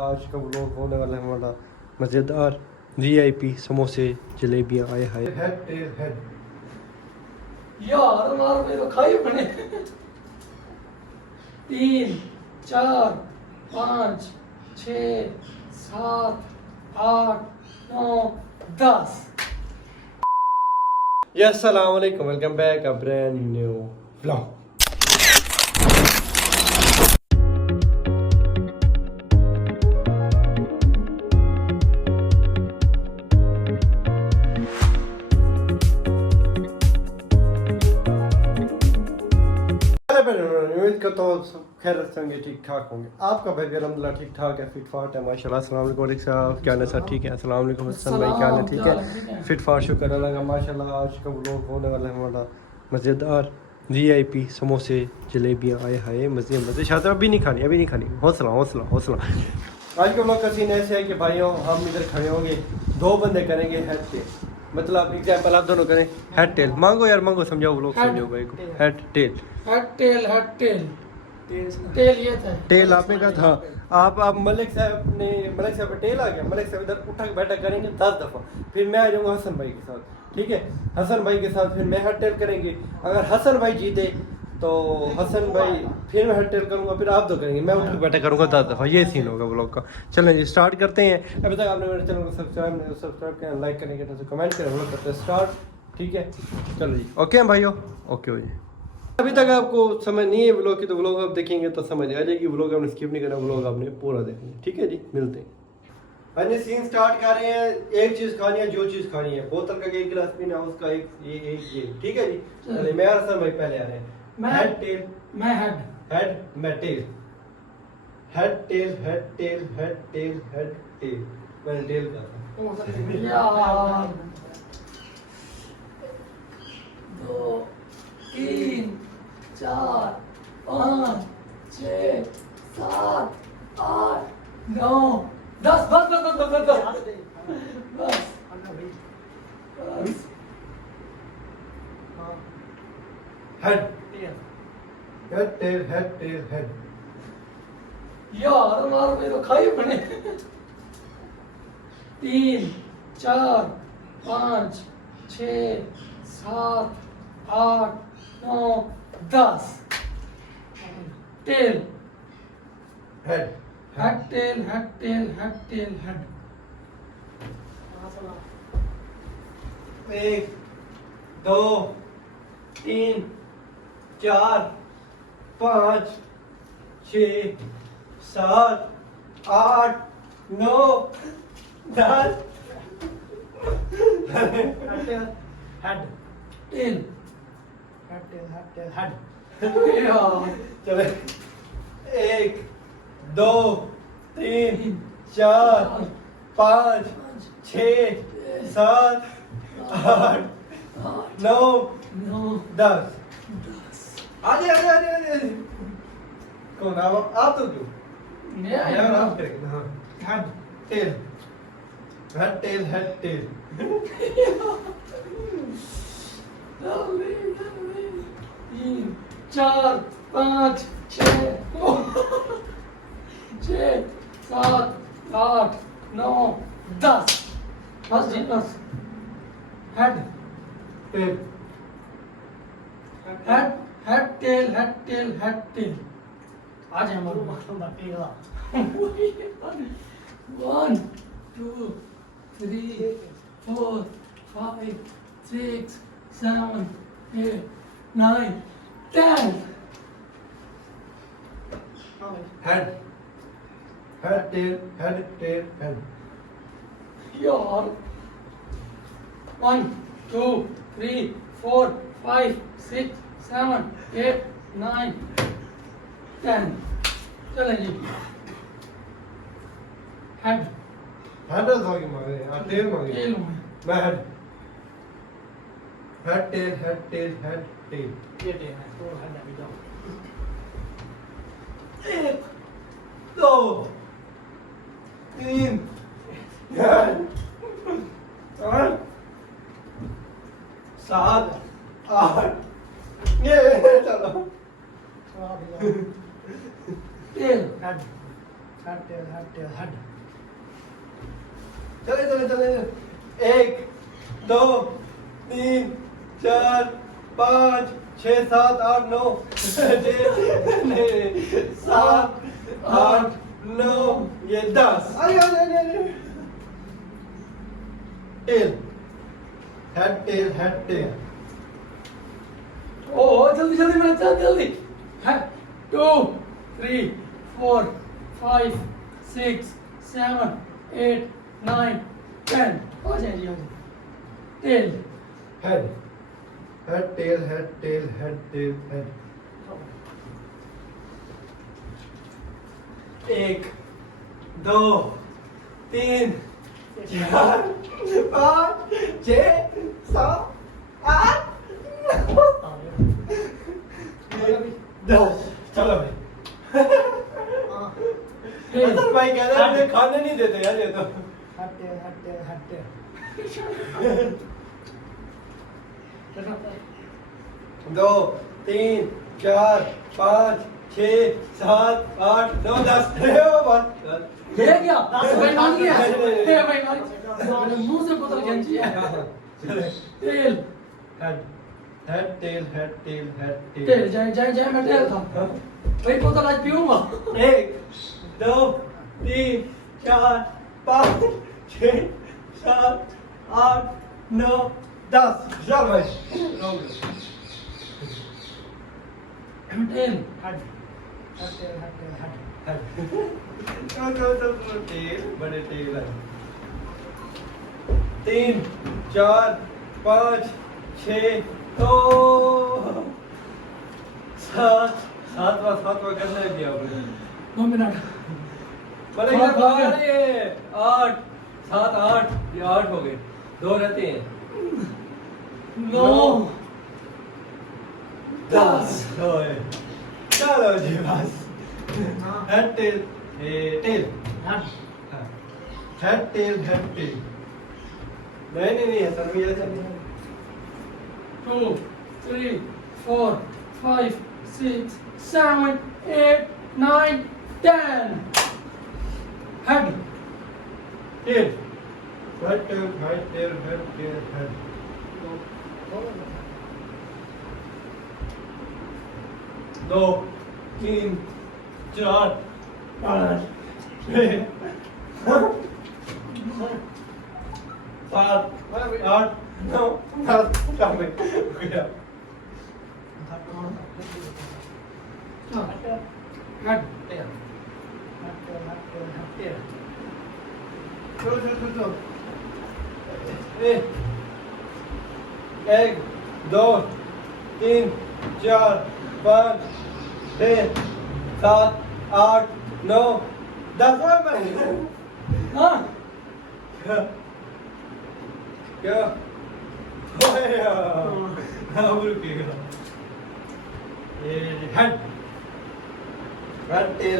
आज का व्लॉग होने वाला है हमारा मज़ेदार वीआईपी समोसे जलेबियाँ आए हाय हेड यार मार में तो खाई बने 3 4 5 6 7 8 9 10 यस अस्सलाम वालेकुम welcome back a brand new vlog. उम्मीद करता हूँ सब खैरियत से होंगे, ठीक ठाक होंगे। आपका भाई भी अल्हम्दुलिल्लाह ठीक ठाक है, फिट फाट है माशाल्लाह। अस्सलाम वालेकुम वालेकुम साहब, क्या हाल है सर? ठीक है। अस्सलाम वालेकुम हसन भाई, क्या हाल है? ठीक है, फिट फाट शुक्र अल्लाह का माशाल्लाह। आज का व्लॉग होने वाला है हमारा मज़ेदार वीआईपी समोसे जलेबियाँ आए हाय मज़े मज़े। शायद अभी नहीं खानी, हौसला हौसला हौसला। आज के व्लॉग का सीन ऐसे है कि भाइयों हम इधर खड़े होंगे, दो बंदे करेंगे हेड टेल, मतलब एग्जाम्पल आप दोनों करें हेड टेल। मांगो यार मांगो, समझाओ व्लॉग समझाओ भाई को। हेड टेल टेल ये था। टेल आपने कहा था। आप मलिक साहब टेल आ गया। मलिक साहब इधर उठा बैठा करेंगे 10 दफ़ा, फिर मैं आ जाऊँगा हसन भाई के साथ। ठीक है, हसन भाई के साथ फिर मैं हेड टेल करेंगे। अगर हसन भाई जीते तो हसन भाई फिर मैं हेड टेल करूँगा, फिर आप दो करेंगे, मैं उठ बैठा करूँगा 10 दफ़ा। ये सीन होगा व्लॉग का। चलें जी स्टार्ट करते हैं। अभी तक आपने मेरे चैनल को सब्सक्राइब करें, लाइक करेंगे तो कमेंट करें, व्लॉग करते हैं स्टार्ट। ठीक है चलो जी, ओके भाइयों, ओके भाई। अभी तक आपको समझ नहीं है व्लॉग की तो व्लॉग आप देखेंगे तो समझ आ जाएगी। व्लॉग आपने स्किप नहीं करना, व्लॉग आपने पूरा देखना। ठीक है जी, मिलते हैं। अन्य सीन स्टार्ट कर रहे हैं। एक चीज खानी है, जो चीज खानी है, बोतल का एक गिलास पीना है, उसका एक ये ठीक है जी। चलिए मैं और सर भाई पहले आ रहे हैं। हेड टेल, मैं हेड मैं tail, head tail head tail head tail head tail. मैंने टेल कहा यार 2 3 4 5 6 7 8 9 10 बस हेड टेल हेड। यार मार में तो खाई बने 3 4 5 6 7 8 9 10 tell head head 1 2 3 4 5 6 7 8 9 10 head tail head. यार चले 1 2 3 4 5 6 7 8 9 10। आजे कौन आप तो क्यों यार आप करेंगे ना। हेड टेल 3 4 5 6 7 8 9 10 बस जी बस। हेड टेल हेड आज हमारा मकसद बटेगा 1 2 3 4 5 6 7 8 9 10 हेड टेल हेड। यार 1 2 3 4 5 6 7 8 9 10 चलें जी। हेड मांगे टेल मांगे। टेल में मैं हेड टेल ये टेल है तो हेड अभी जाओ 1 2 3 4 5 7 8 ये चलो टेल हेड चले चले चले 1 2 3 4 5 6 7 8 9 7 8 9 ये 10 अरे टेल हेड टेल ओ जल्दी जल्दी मेरा जल्दी हेड 2 3 4 5 6 7 8 9 10 आ जाए जी आ जाए टेल हेड टेल एक दो तीन चार पाँच छः सात आठ दस चलो भाई हसन भाई कह रहे हैं खाने नहीं देते यार ये तो हटे दो तीन चार पाँच छः सात आठ नौ 10 बस ये क्या भाई मान गया हे भाई मान मैंने मुंह से बोतल खींची है टेल टेल टेल जाए मैं टेल था भाई बोतल आज पीऊंगा 1 2 3 4 5 6 7 8 9 10 चल भाई टेल टेल बड़े टेल है 3 4 5 6 तो 7 करना है क्या 2 मिनट मतलब ये 8 7 8 ये 8 हो गए 2 रहते हैं 9 10 चलो जी बस हेड टेल हेड टेल नहीं है सर ये 2 3 4 5 6 7 8 9 10 head टेल हेड दो तीन चार पाँच छः सात आठ 9 10 head चलो 1 2 3 4 5 6 7 8 9 10 हाँ क्या अब रुकिएगा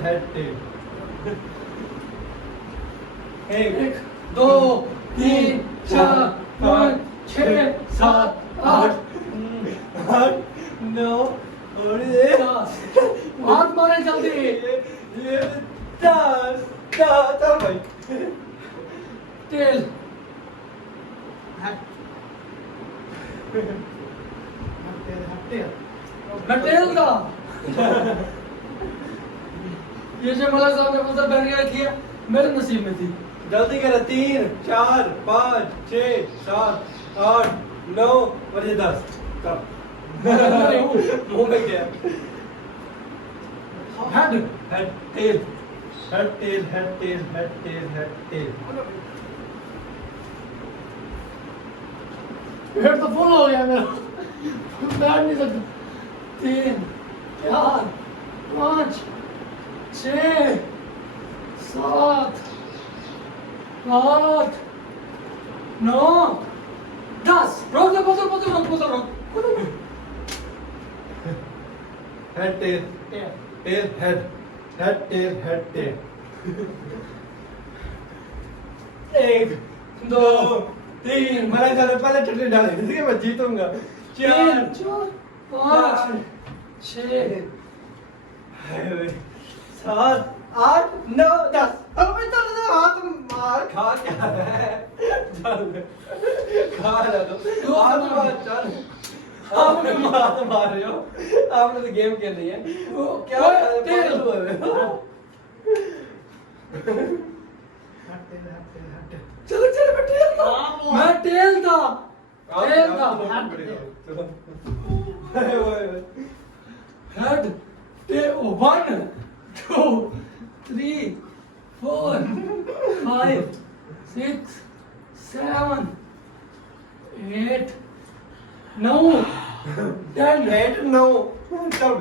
हेड टेल 1 2 3 4 5 6 7 8 9 और 10 हाथ मारे जल्दी ये 10 चल भाई टेल मैं टेल था ये जो मला साहब ने बोतल पहन के रखी है मेरे नसीब में थी जल्दी करो 3 4 5 6 7 8 9 और ये 10 चल मुंह में क्या हेड टेल पेट तो फुल हो गया मेरा बैठ नहीं सकता 3 4 5 6 7 8 9 10 रोक दो बोतल रोक हेड टेल 1 2 3 मैंने चलो पहले चटनी डाली ठीक है मैं जीतूंगा 4 5 6 7 8 9 10 अबे तो हाथ मार खा क्या है चल खा ले तो हाथ मार चल आपने मार रहे हो आपने तो गेम खेली है वो क्या तेल हो रहे हो चलो चलो मैं टेल था हेड टेल 1 2 3 4 5 6 7 8 9 10 8 9 चल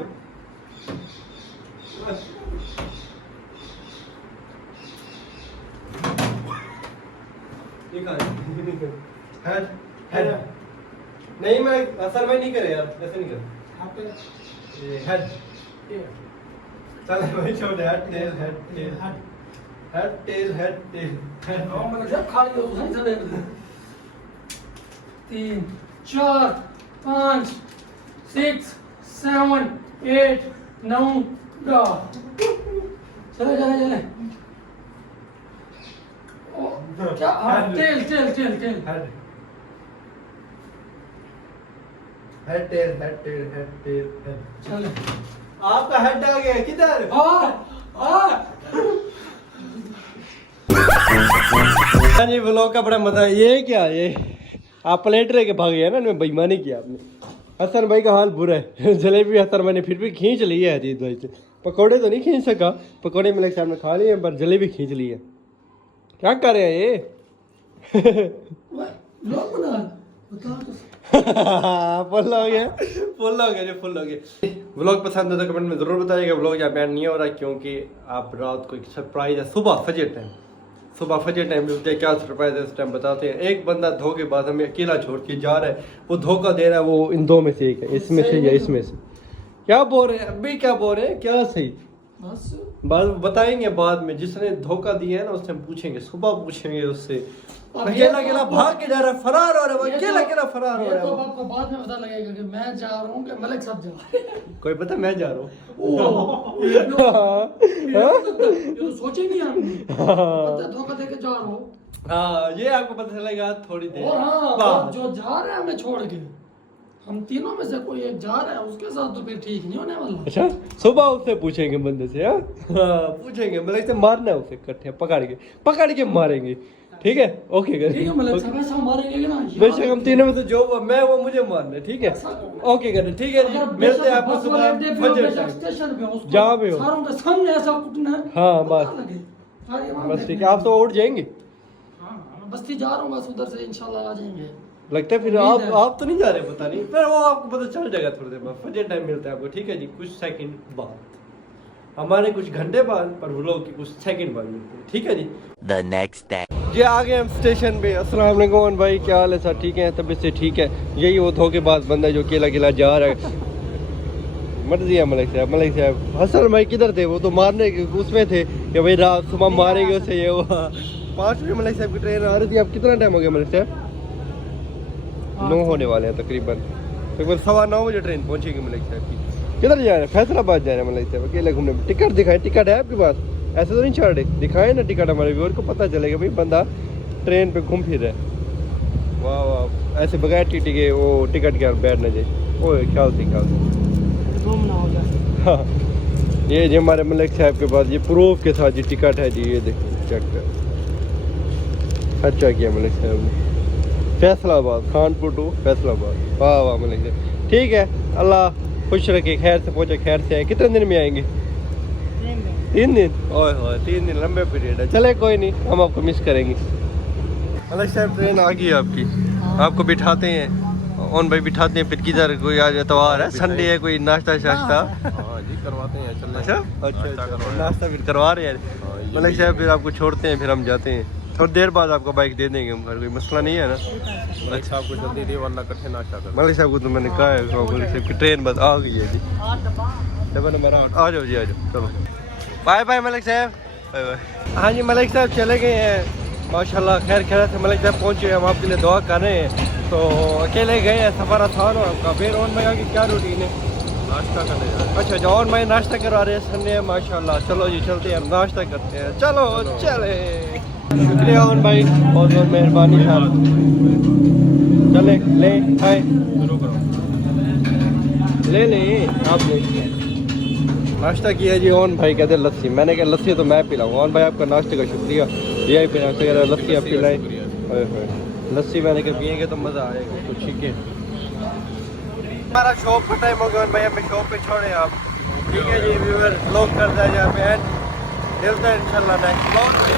हेड हेड नहीं मैं असर में नहीं करे यार ऐसे नहीं कर हेड चल भाई छोड़ head tail head tail head tail head tell और मैंने जब खाली हो सही चले 3 4 5 6 7 8 9 10 चले चले चले ओ, क्या tail tail tail tail head head tail head tail head tail head चले आपका हेड आ गया किधर आ हाँ जी व्लॉग का बड़ा मजा है ये क्या ये आप प्लेट रह के भाग गए ना बेईमानी किया आपने हसन भाई का हाल बुरा है जलेबी हसन भाई ने फिर भी खींच ली है अजीत भाई से पकोड़े तो नहीं खींच सका पकोड़े मेरे सामने खा लिए पर जलेबी खींच ली है क्या कर रहे हैं ये लोग बना बता तो फुल हो गया जो फुल हो गया व्लॉग पसंद हो तो कमेंट में ज़रूर बताइएगा व्लॉग यहाँ बैन नहीं हो रहा क्योंकि आप रात को एक सरप्राइज है सुबह फजर टाइम में मुझे क्या सरप्राइज है इस टाइम बताते हैं एक बंदा धोखेबाज हमें अकेला छोड़ के जा रहा है वो धोखा दे रहा है वो इन दो में से एक है इसमें से या इसमें से क्या बोल रहे हैं अभी क्या बोल रहे हैं क्या सही बस बात बताएंगे बाद में जिसने धोखा दिया है ना उससे हम पूछेंगे सुबह पूछेंगे उससे अकेला भाग के जा रहा है फरार हो रहा है अकेला फरार हो ये रहा तो है आपको बाद में पता लगेगा कि मैं जा रहा हूँ कि मलिक साहब जा रहे हैं कोई पता मैं जा रहा हूँ ये तो सोचे नहीं आपने पता धोखा दे के जा रहा हूँ हाँ ये आपको पता चलेगा थोड़ी देर और हाँ बाद। जो जा रहे हैं हमें छोड़ के हम तीनों में से कोई एक जा रहा है उसके साथ तो फिर ठीक नहीं होने वाला अच्छा सुबह उससे पूछेंगे बंदे से हाँ पूछेंगे मतलब इसे मारना है उसे इकट्ठे पकड़ के मारेंगे ठीक है ओके कर ठीक है मलिक साहब ऐसा मारेंगे ना बेशक हम तीनों में से जो मैं वो मुझे मारना है ठीक है ओके कर ठीक है जी मिलते हैं आपको सुबह फजर टाइम स्टेशन पे उसको जहाँ भी हो सारों के सामने ऐसा कुटना है हाँ बस सारी आवाज़ बस ठीक है आप तो उठ जाएंगे हाँ मैं बस्ती जा रहा हूँ बस उधर से इंशाल्लाह आ जाएंगे लगता है फिर आप तो नहीं जा रहे पता नहीं पर वो आपको पता चल जाएगा थोड़ी देर बाद फजर टाइम मिलता है आपको ठीक है जी कुछ सेकंड बाद हमारे कुछ घंटे बाद पर वो लोग की कुछ सेकंड बाद मिलते हैं ठीक है जी The next day. जी आ गए हम स्टेशन पे अस्सलाम वालेकुम भाई क्या हाल है सर ठीक है तबीयत से ठीक है यही वो धोखेबाज बंदा जो अकेला जा रहा है मर्जी है मलिक साहब हसन भाई किधर थे वो तो मारने उसमें थे कि भाई रात सुबह मारेंगे उसे ये वो 5 बजे मलिक साहब की ट्रेन आ रही थी अब कितना टाइम हो गया मलिक साहब 9 होने वाले हैं तकरीबन 9:15 बजे ट्रेन पहुंचेगी मलिक साहब की किधर जा रहे हैं फैसलाबाद जा रहे हैं मलिक साहब अकेले घूमने टिकट दिखाएं टिकट है आपके पास ऐसे तो नहीं छोड़ रहे दिखाएं ना टिकट हमारे व्यूअर को पता चलेगा भाई बंदा ट्रेन पे घूम फिर रहा है वाह वाह ऐसे बगैर टीटी के वो टिकट के बैठ ना जाए ओ ख्याल से हाँ ये जी हमारे मलिक साहब के पास ये प्रूफ के साथ ये टिकट है जी ये देखो चेक कर अच्छा किया मलिक साहब ने फैसलाबाद खानपुर टू फैसलाबाद वाह वाह मलिक साहब ठीक है अल्लाह खुश रखे खैर से पहुँचे खैर से आए कितने दिन में आएंगे 3 दिन ओए होए 3 दिन लंबे पीरियड है चले कोई नहीं हम आपको मिस करेंगे मलिक साहब ट्रेन आ गई आपकी आपको बिठाते हैं ऑन भाई बिठाते हैं फिर किधर कोई आज एतवार है संडे है कोई नाश्ता शाश्ता हाँ जी करवाते हैं चल अच्छा नाश्ता फिर करवा रहे हैं मलिक साहब फिर आपको छोड़ते हैं फिर हम जाते हैं थोड़ी देर बाद आपको बाइक दे देंगे हम घर कोई मसला नहीं है ना अच्छा आपको जल्दी दे वरना कट्ठे नाश्ता कर मलिक साहब को तो मैंने कहा है मलिक साहब की ट्रेन बस आ गई है जी डबल नंबर 8 आ जाओ जी आ जाओ चलो बाय बाय मलिक साहब बाय बाय हाँ जी मलिक साहब चले गए हैं माशाल्लाह खैर खैर से मलिक साहब पहुँचे हम आपके लिए दुआ कर रहे हैं तो अकेले गए हैं सफ़र आसान हो आपका फिर ऑन में की क्या रूटीन है नाश्ता करने जा रहे अच्छा जॉन भाई नाश्ता करवा रहे हैं संडे है माशाल्लाह। चलो जी चलते हैं नाश्ता करते हैं। चलो चले। शुक्रिया ऑन भाई बहुत बहुत मेहरबानी साहब। चले ले हाय शुरू करो। ले ले आप ले। नाश्ता किया जी ऑन भाई कहते लस्सी। मैंने कहा लस्सी तो मैं पिलाऊंगा। ऑन भाई आपका नाश्ते का शुक्रिया। यही पिला लस्सी आप पिलाएं। लस्सी मैंने कहा पियेंगे तो मज़ा आएगा। तो ठीक है हमारा शॉप का टाइम होगा भाई हमें शॉप पे छोड़े आप। ठीक है जी व्यूअर ब्लॉग करता है यहाँ पे एंड मिलता है इंशाल्लाह नेक्स्ट ब्लॉग में।